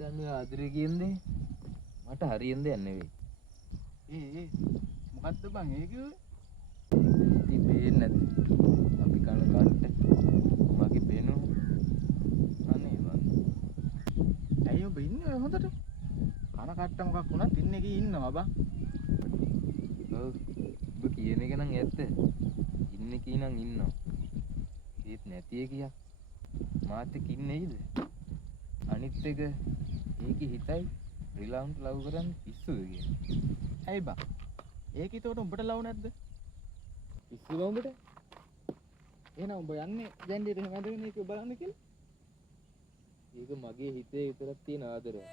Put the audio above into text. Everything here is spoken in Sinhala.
හිතන්නේ ආදරේ කියන්නේ මට හරියෙන් දෙයක් නෙවෙයි. ඒ මොකද්ද බං ඒ කිව්වේ? ඉතින් පේන්නේ නැද්ද? අපි කන කට්ට මගේ පේනෝ අනේ මං. ඇයි ඔබ ඉන්නේ හොඳට? කන කට්ට මොකක් වුණත් ඉන්නේ කී ඉන්නවා බං. ඔව් ඔබ කියන එක නම් ඇත්ත. ඉන්නේ කී නම් ඉන්නවා. ඒත් නැති කියක් මාත් එක්ක ඉන්නේයිද? අනිත් එක ඒකේ හිතයි රිලාවුන්ට ලව් කරන්නේ පිස්සුද කියලා. ඇයි බං? ඒක ඊට උඹට ලව් නැද්ද? පිස්සුද උඹට? එහෙනම් උඹ යන්නේ ජැන්ඩියට එහෙම ඇදගෙන ඒක බලන්න කියලා? ඒක මගේ හිතේ විතරක් තියෙන ආදරයක්.